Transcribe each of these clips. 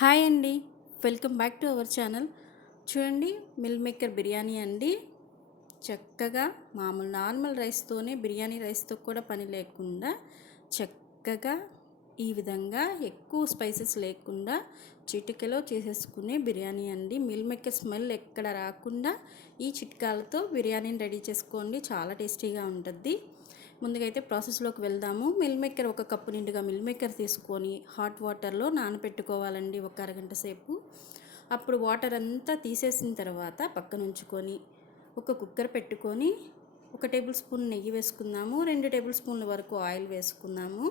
Hi అండి. Welcome back to our channel. చూడండి meal maker biryani అండి. చక్కగా మామూలు నార్మల్ రైస్తోనే బిర్యానీ రైస్తో కూడా పని లేకుండా చక్కగా ఈ విధంగా ఎక్కువ స్పైసెస్ లేకుండా చిటికలో చేసేసుకునే బిర్యానీ అండి. మిల్ మేకర్ స్మెల్ ఎక్కడ రాకుండా ఈ చిట్కాలతో బిర్యానీని రెడీ చేసుకోండి. చాలా టేస్టీగా ఉంటుంది ముందుగా అయితే ప్రాసెస్లోకి వెళ్దాము. మిల్ మేకర్ ఒక కప్పు నిండుగా మిల్ మేకర్ తీసుకొని హాట్ వాటర్లో నానబెట్టుకోవాలండి ఒక అరగంట సేపు. అప్పుడు వాటర్ అంతా తీసేసిన తర్వాత పక్కన ఉంచుకొని ఒక కుక్కర్ పెట్టుకొని ఒక టేబుల్ స్పూన్ నెయ్యి వేసుకుందాము. రెండు టేబుల్ స్పూన్ల వరకు ఆయిల్ వేసుకుందాము.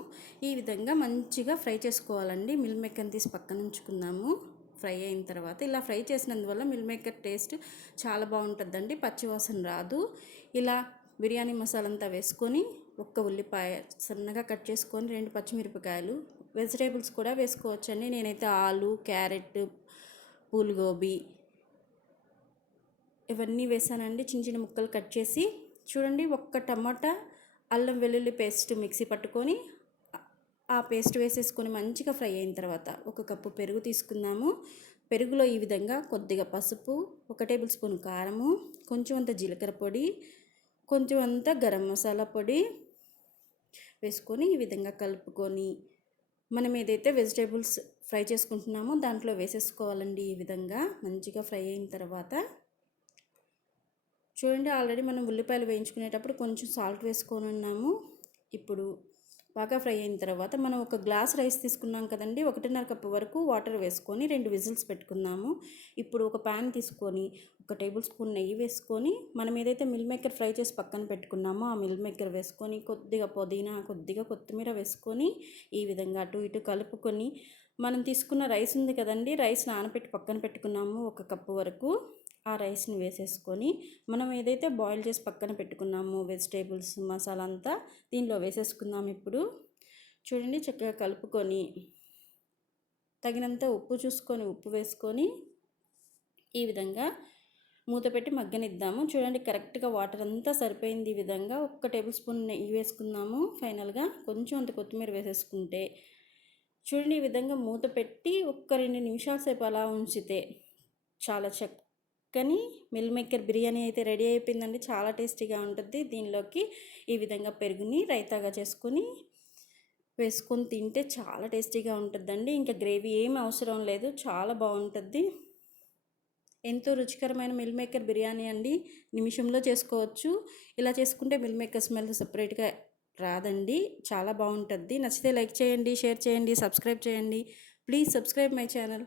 ఈ విధంగా మంచిగా ఫ్రై చేసుకోవాలండి. మిల్ మేకర్ని తీసి పక్కన ఉంచుకుందాము. ఫ్రై అయిన తర్వాత ఇలా ఫ్రై చేసినందువల్ల మిల్ మేకర్ టేస్ట్ చాలా బాగుంటుందండి. పచ్చివాసన రాదు. ఇలా బిర్యానీ మసాలా అంతా వేసుకొని ఒక్క ఉల్లిపాయ సన్నగా కట్ చేసుకొని రెండు పచ్చిమిరపకాయలు వెజిటేబుల్స్ కూడా వేసుకోవచ్చండి. నేనైతే ఆలు క్యారెట్ పూలగోబీ ఇవన్నీ వేసానండి. చిన్న చిన్న ముక్కలు కట్ చేసి చూడండి ఒక్క టమాటా అల్లం వెల్లుల్లి పేస్ట్ మిక్సీ పట్టుకొని ఆ పేస్ట్ వేసేసుకొని మంచిగా ఫ్రై అయిన తర్వాత ఒక కప్పు పెరుగు తీసుకుందాము. పెరుగులో ఈ విధంగా కొద్దిగా పసుపు ఒక టేబుల్ స్పూన్ కారము కొంచెం అంత జీలకర్ర పొడి కొంచెం అంతా గరం మసాలా పొడి వేసుకొని ఈ విధంగా కలుపుకొని మనం ఏదైతే వెజిటేబుల్స్ ఫ్రై చేసుకుంటున్నామో దాంట్లో వేసేసుకోవాలండి ఈ విధంగా. మంచిగా ఫ్రై అయిన తర్వాత చూడండి ఆల్రెడీ మనం ఉల్లిపాయలు వేయించుకునేటప్పుడు కొంచెం సాల్ట్ వేసుకొని ఉన్నాము. ఇప్పుడు బాగా ఫ్రై అయిన తర్వాత మనం ఒక గ్లాస్ రైస్ తీసుకున్నాం కదండి ఒకటిన్నర కప్పు వరకు వాటర్ వేసుకొని రెండు విజిల్స్ పెట్టుకున్నాము ఇప్పుడు ఒక ప్యాన్ తీసుకొని ఒక టేబుల్ స్పూన్ నెయ్యి వేసుకొని మనం ఏదైతే మిల్ మేకర్ ఫ్రై చేసి పక్కన పెట్టుకున్నామో ఆ మిల్ మేకర్ వేసుకొని కొద్దిగా పుదీనా కొద్దిగా కొత్తిమీర వేసుకొని ఈ విధంగా అటు ఇటు కలుపుకొని మనం తీసుకున్న రైస్ ఉంది కదండి రైస్ నానబెట్టి పక్కన పెట్టుకున్నాము ఒక కప్పు వరకు. ఆ రైస్ని వేసేసుకొని మనం ఏదైతే బాయిల్ చేసి పక్కన పెట్టుకున్నామో వెజిటేబుల్స్ మసాలా అంతా దీనిలో వేసేసుకుందాం ఇప్పుడు. చూడండి చక్కగా కలుపుకొని తగినంత ఉప్పు చూసుకొని ఉప్పు వేసుకొని ఈ విధంగా మూత పెట్టి మగ్గనిద్దాము. చూడండి కరెక్ట్గా వాటర్ అంతా సరిపోయింది ఈ విధంగా. ఒక్క టేబుల్ స్పూన్ నెయ్యి వేసుకుందాము ఫైనల్గా. కొంచెం అంత కొత్తిమీర వేసేసుకుంటే చూడండి ఈ విధంగా మూత పెట్టి ఒక్క రెండు నిమిషాల సేపు అలా ఉంచితే చాలా చక్క కానీ మిల్ మేకర్ బిర్యానీ అయితే రెడీ అయిపోయిందండి. చాలా టేస్టీగా ఉంటుంది. దీనిలోకి ఈ విధంగా పెరుగుని రైతాగా చేసుకొని వేసుకొని తింటే చాలా టేస్టీగా ఉంటుందండి. ఇంకా గ్రేవీ ఏం అవసరం లేదు. చాలా బాగుంటుంది. ఎంతో రుచికరమైన మిల్ మేకర్ బిర్యానీ అండి. నిమిషంలో చేసుకోవచ్చు. ఇలా చేసుకుంటే మిల్ మేకర్ స్మెల్ సపరేట్గా రాదండి. చాలా బాగుంటుంది. నచ్చితే లైక్ చేయండి షేర్ చేయండి సబ్స్క్రైబ్ చేయండి. Please subscribe my channel.